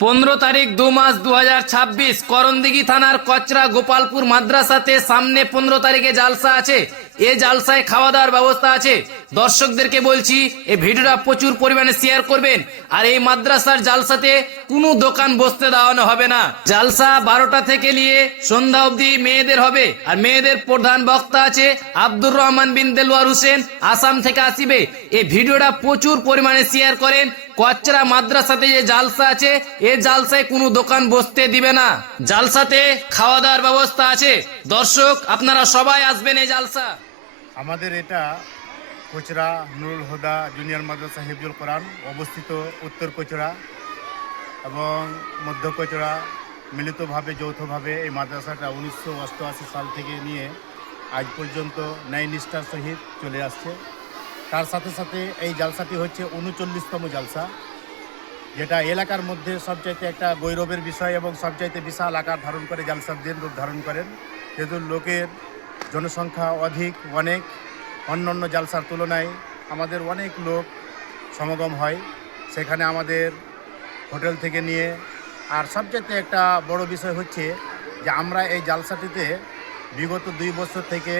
পনেরো তারিখ দু মাস দু হাজার ছাব্বিশ, করণদিঘি থানার কচরা গোপালপুর মাদ্রাসাতে সামনে পনেরো তারিখে জালসা আছে। এ জালসায় খাওয়া দাওয়ার ব্যবস্থা আছে। দর্শকদেরকে বলছি, এই ভিডিওটা প্রচুর পরিমাণে শেয়ার করবেন। আর এই মাদ্রাসার জালসাতে কোনো দোকান বসতে দেওয়ানো হবে না। জালসা বারোটা থেকে নিয়ে সন্ধ্যা অবধি মেয়েদের হবে। আর মেয়েদের প্রধান বক্তা আছে আব্দুর রহমান বিন দেলওয়ার হোসেন, আসাম থেকে আসিবে। এই ভিডিওটা প্রচুর পরিমাণে শেয়ার করেন। কচরা মাদ্রাসাতে যে জালসা আছে, এ জালসায় কোনো দোকান বসতে দিবে না। জালসাতে খাওয়া দাওয়ার ব্যবস্থা আছে। দর্শক, আপনারা সবাই আসবেন এই জালসা। আমাদের এটা কোচরা নুরুল হুদা জুনিয়র মাদ্রাসা হিফজুল কোরআন, অবস্থিত উত্তর কোচরা এবং মধ্য কোচরা মিলিতভাবে, যৌথভাবে এই মাদ্রাসাটা উনিশশো অষ্টআশি সাল থেকে নিয়ে আজ পর্যন্ত ন্যায় নিষ্ঠার সহিত চলে আসছে। তার সাথে সাথে এই জালসাটি হচ্ছে উনচল্লিশতম জালসা, যেটা এলাকার মধ্যে সবচাইতে একটা গৌরবের বিষয় এবং সবচাইতে বিশাল আকার ধারণ করে, জালসার দিন রূপ ধারণ করেন। যেহেতু লোকের জনসংখ্যা অধিক, অনেক অন্য অন্য জালসার তুলনায় আমাদের অনেক লোক সমাগম হয়। সেখানে আমাদের হোটেল থেকে নিয়ে, আর সবচেয়ে একটা বড় বিষয় হচ্ছে যে আমরা এই জালসাটিতে বিগত দুই বছর থেকে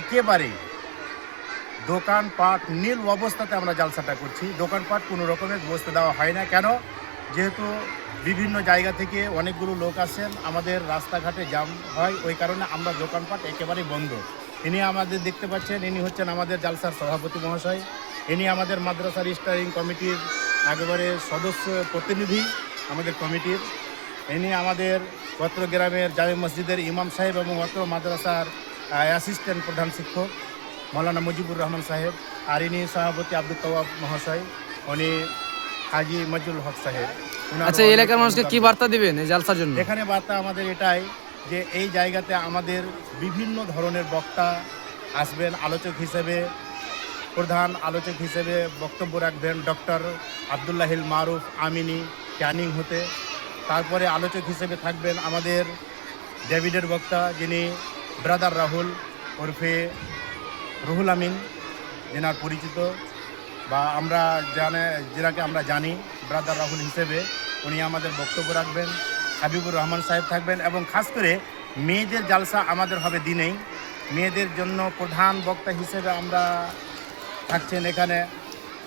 একেবারেই দোকানপাট নীল অবস্থাতে আমরা জালসাটা করছি। দোকানপাট কোনো রকমের বসতে দেওয়া হয় না। কেন? যেহেতু বিভিন্ন জায়গা থেকে অনেকগুলো লোক আসেন। আমাদের রাস্তাঘাটে জাম হয়, ওই কারণে আমরা দোকানপাট একেবারেই বন্ধ। ইনি আমাদের দেখতে পাচ্ছেন, ইনি হচ্ছেন আমাদের জালসার সভাপতি মহাশয়। ইনি আমাদের মাদ্রাসার স্টারিং কমিটির একেবারে সদস্য প্রতিনিধি আমাদের কমিটির। ইনি আমাদের অত্র গ্রামের জামে মসজিদের ইমাম সাহেব এবং অত্র মাদ্রাসার অ্যাসিস্ট্যান্ট প্রধান শিক্ষক মৌলানা মুজিবুর রহমান সাহেব। আর ইনি সভাপতি আব্দুল তওয়াব মহাশয়। উনি হাজি মজুল হক সাহেব। আচ্ছা এলাকার মানুষকে কি বার্তা দিবেন এই জালসার জন্য? এখানে বার্তা আমাদের এটাই যে এই জায়গাতে আমাদের বিভিন্ন ধরনের বক্তা আসবেন। আলোচক হিসেবে প্রধান আলোচক হিসেবে বক্তব্য রাখবেন ডক্টর আবদুল্লাহিল মারুফ আমিনী ক্যানিং হতে। তারপরে আলোচক হিসেবে থাকবেন আমাদের ডেভিডের বক্তা যিনি ব্রাদার রাহুল ওরফে রুহুল আমিন যেনার পরিচিত। বা আমরা জানে যেনাকে আমরা জানি ব্রাদার রাহুল হিসেবে উনি আমাদের বক্তব্য রাখবেন, হাবিবুর রহমান সাহেব থাকবেন এবং খাস করে মেয়েদের জালসা আমাদের হবে দিনেই। মেয়েদের জন্য প্রধান বক্তা হিসেবে আমরা থাকছেন এখানে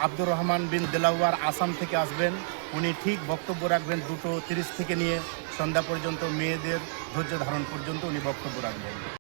আব্দুর রহমান বিন দেলাওয়ার আসাম থেকে আসবেন। উনি ঠিক বক্তব্য রাখবেন দুটো তিরিশ থেকে নিয়ে সন্ধ্যা পর্যন্ত, মেয়েদের ধৈর্য ধারণ পর্যন্ত উনি বক্তব্য রাখবেন।